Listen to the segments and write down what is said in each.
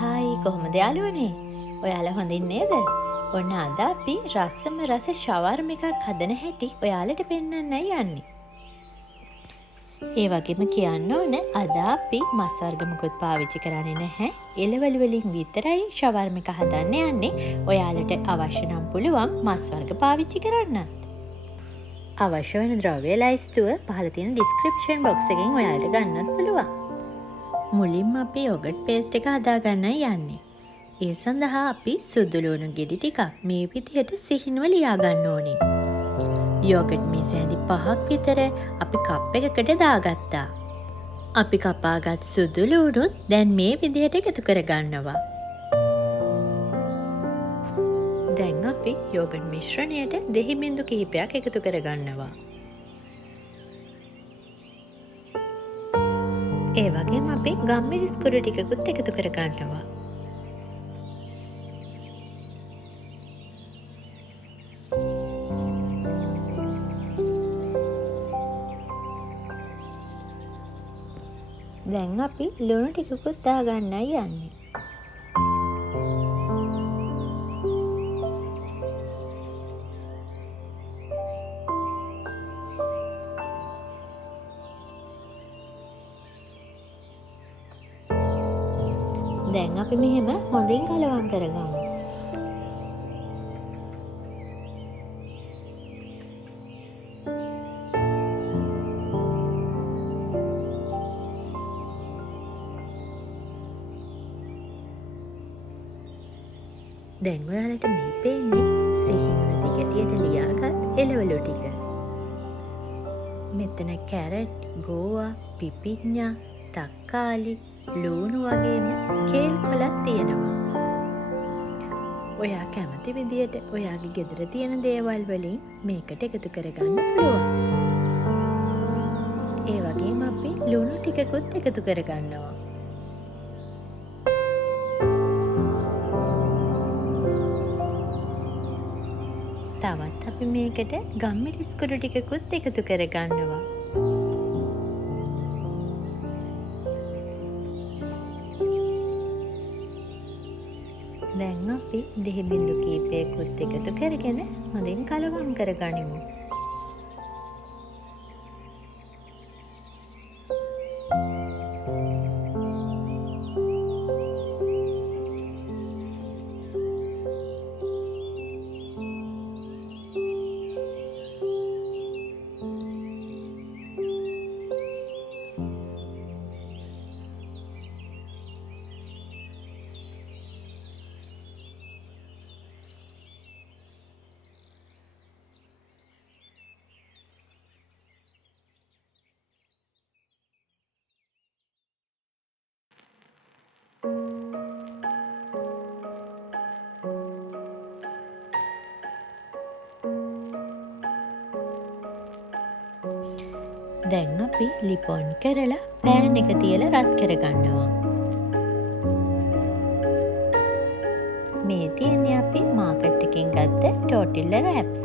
Hi කොහොමද යාළුවනේ? ඔයාලා හොඳින් නේද? ඔන්න අද අපි රසම රස ෂවර්ම එකක් හදන හැටි ඔයාලට පෙන්වන්නයි යන්නේ. ඒ වගේම කියන්න ඕන අද අපි මස් වර්ග මුකුත් පාවිච්චි කරන්නේ නැහැ. එළවලු වලින් විතරයි ෂවර්ම එක හදන්න යන්නේ. ඔයාලට අවශ්‍ය නම් පුළුවන් මස් වර්ග පාවිච්චි කරන්නත්. අවශ්‍ය වෙන ද්‍රව්‍ය ලයිස්තුව පහළ තියෙන ඩිස්ක්‍රිප්ෂන් බොක්ස් එකෙන් ඔයාලට ගන්නත් පුළුවන්. මුලින්ම අපි යෝගට් පේස්ට් එක හදාගන්නයි යන්නේ. ඒ සඳහා අපි සුදු ලුණු ගෙඩි ටිකක් මේ විදිහට සිහිනුව ලියා ගන්න ඕනේ. යෝගට් මේස ඇඳි 5ක් විතර අපි කප් එකකට දාගත්තා. අපි කපාගත් සුදු ලුණුත් දැන් මේ විදිහට එකතු කරගන්නවා. දැන් අපි යෝගට් මිශ්‍රණයට දෙහි බිඳු කිහිපයක් එකතු කරගන්නවා. ඒ වගේම අපි ගම්මිරිස් කුඩු ටිකකුත් එකතු කරගන්නවා. දැන් අපි ලුණු ටිකකුත් දාගන්නයි යන්නේ. දැන් අපි මෙහෙම හොඳින් කලවම් කරගමු. දැන් ඔයාලට මේ පේන්නේ සිහිනුව දිගටියට ලියාගත් එළවලු ටික. මෙතන කැරට්, ගෝවා, පිපිඤ්ඤා, තක්කාලි, ලූණු වගේම කේල් කොලක් තියෙනවා. ඔයා කැමති විදියට ඔයාගේ ගෙදර තියෙන දේවල් වලින් මේකට එකතු කරගන්න පුළුවන්. ඒ වගේම අපි ලුණු ටිකකුත් එකතු කරගන්නවා. තවත් අපි මේකට ගම්මිරිස් කුඩු ටිකකුත් එකතු කරගන්නවා. දැන් අපි දෙහි බිඳු කීපයකුත් එකතු කරගෙන හොඳින් කලවම් කරගනිමු. දැන් අපි ලිපොන් කරලා පෑන් එක තියලා රත් කරගන්නවා. මේ තියන්නේ අපි මාකට් එකෙන් ගත්ත Tortilla wraps.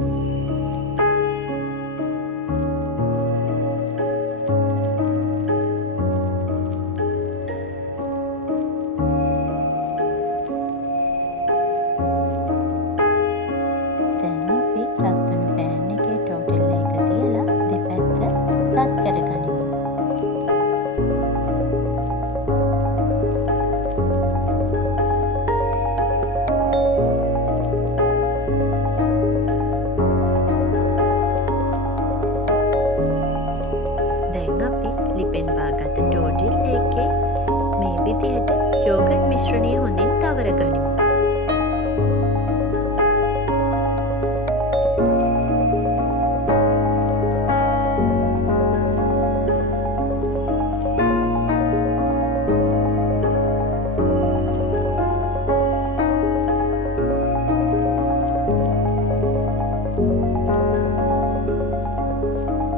දැන් අපි රත් වුණු පෑන් එකේ Tortilla එක තියලා දෙපැත්ත රත් කරගනිමු. දැන් අපි ලිපෙන් බාගත්ත Tortilla එකේ මේ විදිහට යෝගට් මිශ්‍රණය හොඳින් තවර ගනිමු.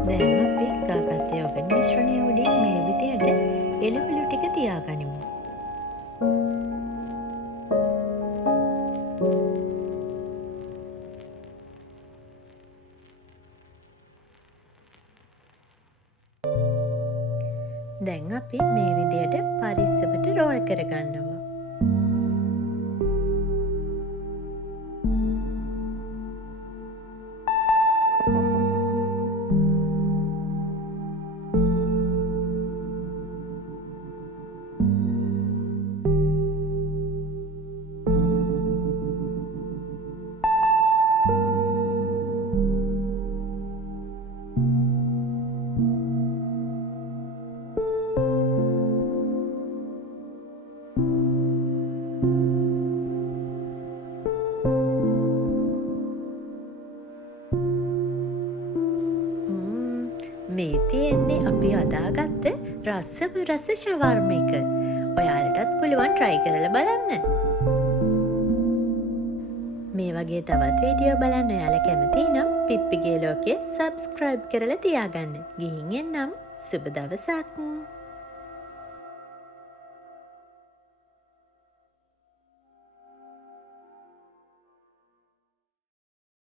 දැන් අපි ගාගත්ත යෝගට් මිශ්‍රණය උඩින් මේ විදිහට එළවලු ටික තියාගනිමු. දැන් අපි මේ විදිහට පරිස්සමට රෝල් කරගන්නවා. මේ තියෙන්නේ අපි අදාගත්ත රසම රස ෂවර්ම එක. ඔයාලටත් පුළුවන් try කරලා බලන්න. මේ වගේ තවත් වීඩියෝ බලන්න ඔයාලා කැමති නම් පිප්පිගේ ලෝකේ subscribe කරලා තියාගන්න. ගිහින් එන්නම්. සුබ දවසක්.